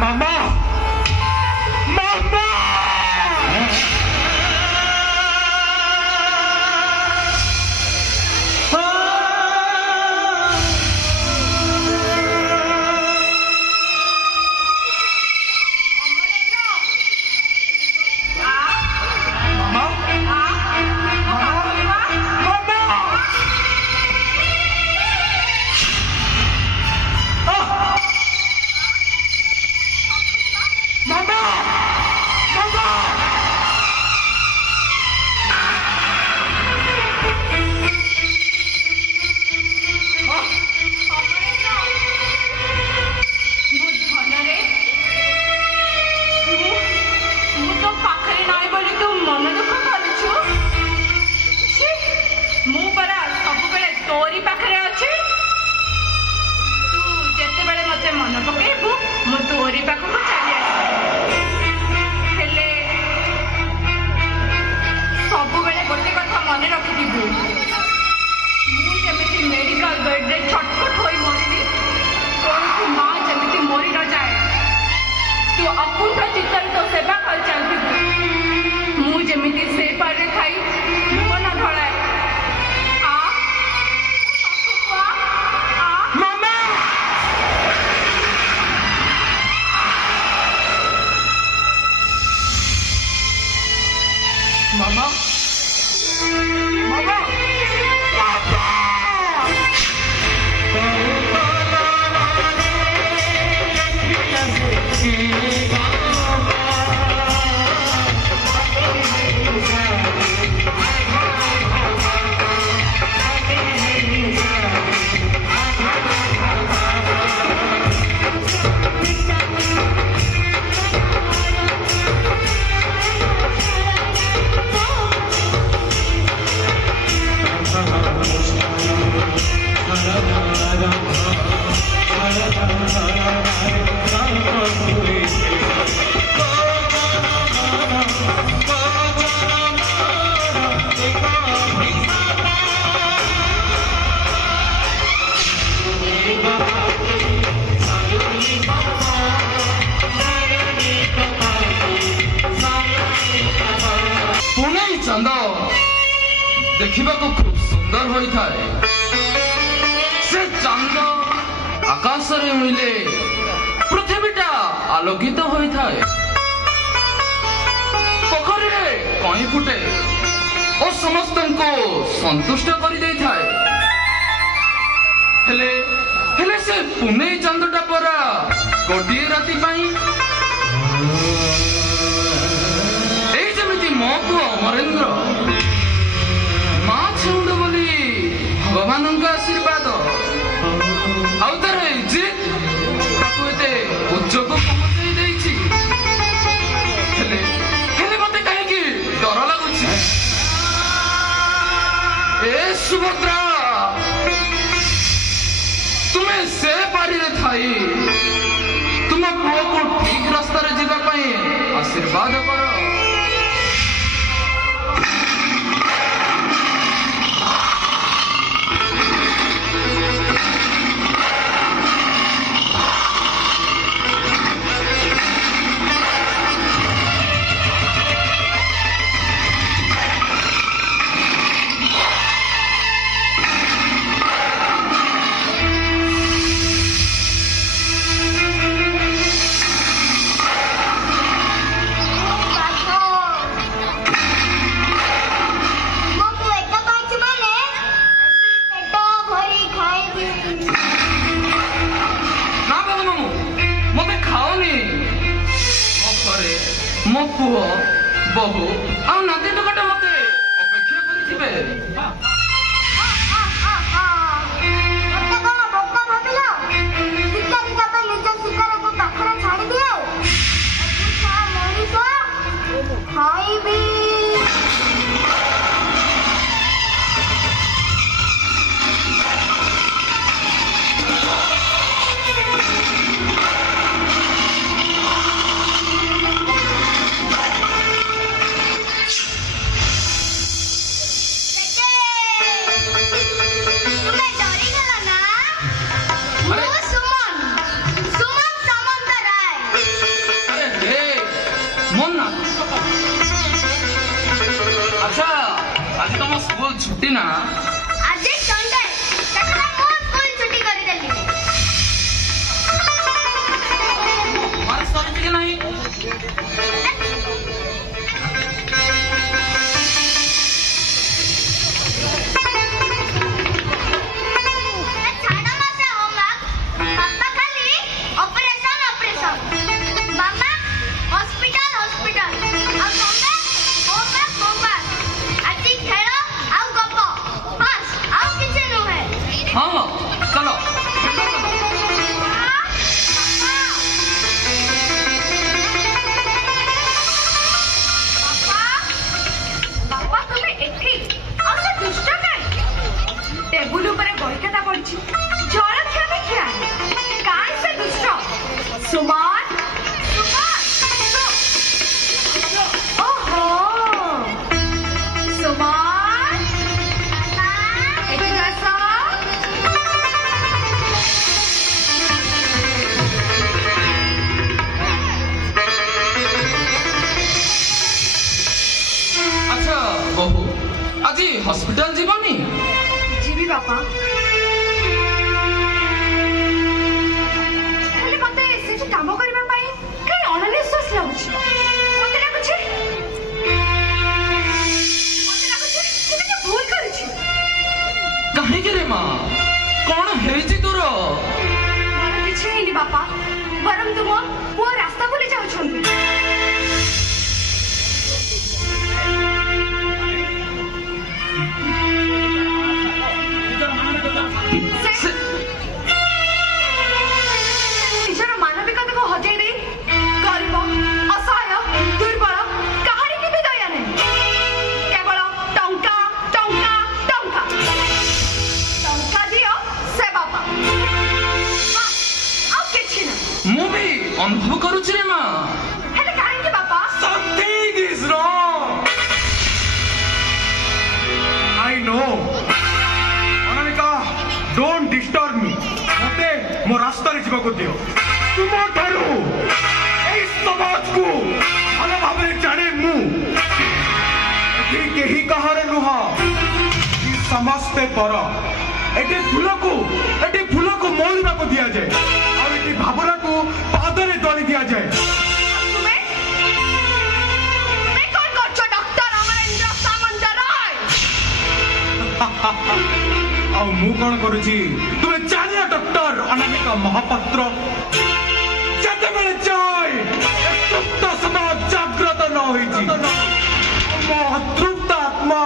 ମାମା ମାମା चंद देखा खूब सुंदर होता है से चंद आकाश रे उड़िले पृथ्वीटा आलोकित होता है पोखरी रे कई फुटे और समस्त को संतुष्ट कर दे था हेले से पुणे चंदटा परा गोटे राति पाई मो पु अमरेन्द्र माँ छेउड़ बोली भगवान का आशीर्वाद आउतर उच्चक पहुंचाई मत कहीं डर लगुच सुभद्रा तुम्हें से पारी थाई तुम पुओ को ठीक रास्ता जावाई आशीर्वाद कर मो पुओ बहु आ नाती टुकाटा मते अपेक्षा करिथिबे ଛୁଟି ନା ଆଜି ସଣ୍ଡେ ଦେଖା ମୁଁ ସ୍କୁଲ ଛୁଟି କରିଦେଲି ମାର ସରିଛି କି ନାହିଁ ଛାଡ଼ ମାସେ ହୋମୱାର୍କ ବାପା ଖାଲି ଅପରେସନ ଅପରେସନ ମାମା ହସ୍ପିଟାଲ ହସ୍ପିଟାଲ ଆଉ ତମେ ହୋମୱାର୍କ ହୋମୱାର୍କ ଆଜି ଖେଳ ଆଉ ଗପ ବାସ୍ ଆଉ କିଛି ନୁହେଁ ହଁ ହଁ ଚଲୋ ବାପା ତମେ ଏଠି ଆଉ ସେ ଦୁଷ୍ଟ କାଇଁ ଟେବୁଲ ଉପରେ ବହି ଖାତା ପଡିଛି ଜଳଖିଆ ବି ଖିଆ କାଇଁ ସେ ଦୁଷ୍ଟ ସୁମନ ଓହୋ ସୁମନ ଏଠି ଆସ ଆଚ୍ଛା ବହୁ ଆଜି ହସ୍ପିଟାଲ ଯିବନି ଯିବି ବାପା ହେଲେ ମତେ ସେଠି କାମ କରିବା ପାଇଁ କାଇଁ ଅଣନିଶ୍ୱାସ ଲାଗୁଛି ମତେ ଲାଗୁଛି କି କିଛି ଭୁଲ କରିଛି କାହିଁକି ରେ ମା କଣ ହେଇଛି ତୋର ମୋର କିଛି ହେଇନି ବାପା ବରଂ ତୁମ ପୁଅ ରାସ୍ତା ଭୁଲି ଯାଉଛନ୍ତି ସେ- ନିଜର ମାନବିକତାକୁ ହଜେଇ ଦେଇ ଗରିବ ଅସହାୟ ଦୁର୍ବଳ କାହାରିକି ବି ଦୟା ନାହିଁ କେବଳ ଟଙ୍କା ଟଙ୍କା ଟଙ୍କା ଟଙ୍କା ଦିଅ ସେ ବାପା ବାସ୍, ଆଉ କିଛି ନାହିଁ ମୁଁ ବି ଅନୁଭବ କରୁଛି ରେ ମା ହେଲେ କାହିଁକି ବାପା Something is wrong. I know. Anamika, don't disturb me. ମୋତେ ମୋ ରାସ୍ତାରେ ଯିବାକୁ ଦିଅ। ତୁମଠାରୁ ଏହି ସମାଜକୁ ଭଲ ଭାବରେ ଜାଣେ ମୁଁ। ଏଠି କେହି କାହାର ନୁହଁ। ଏଠି ସମସ୍ତେ ପର। ଏଠି ଫୁଲକୁ ମଉଳିବାକୁ ଦିଆଯାଏ। ଆଉ ଏଠି ଭାବନାକୁ ପାଦରେ ଦଳି ଦିଆଯାଏ। ତୁମେ ତୁମେ କଣ କରୁଛ ଡକ୍ଟର ଅମରେନ୍ଦ୍ର ସାମନ୍ତରାୟ ଆଉ ମୁଁ କଣ କରୁଛି ତୁମେ ଜାଣିଲ ଡକ୍ଟର ଅନାମିକା ମହାପାତ୍ର ଯେତେବେଳେ ଯାଏ ତୃପ୍ତ ସମାଜ ଜାଗ୍ରତ ନ ହୋଇଛି ମୋ ଅତୃପ୍ତ ଆତ୍ମା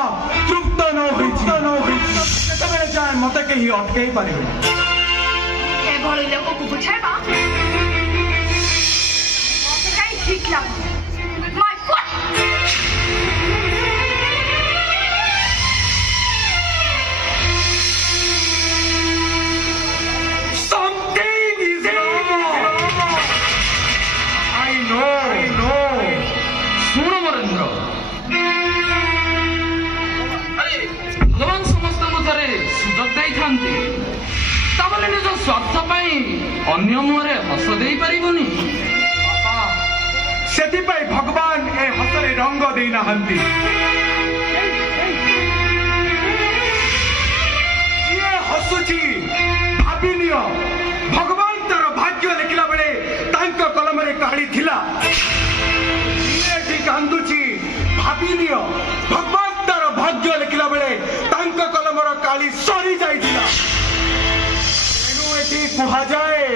ତୃପ୍ତ ନ ହୋଇଛି ଯେତେବେଳେ ଯାଏ ମତେ କେହି ଅଟକେଇ ପାରିବେନି ଏଭଳି ଲୋକକୁ ବୁଝାଇବା ମତେ କାହିଁ ଠିକ ଲାଗୁନି My foot! Something is wrong. I know. ଶୁଣ ମରେନ୍ଦ୍ର ଆରେ ଭଗବାନ ସମସ୍ତଙ୍କୁ ଥରେ ସୁଯୋଗ ଦେଇଥାନ୍ତି ତାମାନେ ନିଜ ସ୍ୱାର୍ଥ ପାଇଁ ଅନ୍ୟ ମୁହଁରେ ହସ ଦେଇପାରିବୁନି ବାପା, ସେଥିପାଇଁ ଭଗବାନ ଏ ହସରେ ରଙ୍ଗ ଦେଇନାହାନ୍ତି ଯିଏ ହସୁଛି ଭାବି ନିଅ ଭଗବାନ ତାର ଭାଗ୍ୟ ଲେଖିଲା ବେଳେ ତାଙ୍କ କଲମରେ କାଳି ଥିଲା ଯିଏ ଏଠି କାନ୍ଦୁଛି ଭାବି ନିଅ ଭଗବାନ ତାର ଭାଗ୍ୟ ଲେଖିଲା ବେଳେ ତାଙ୍କ କଲମର କାଳି ସରି ଯାଇଥିଲା ତେଣୁ ଏଠି କୁହାଯାଏ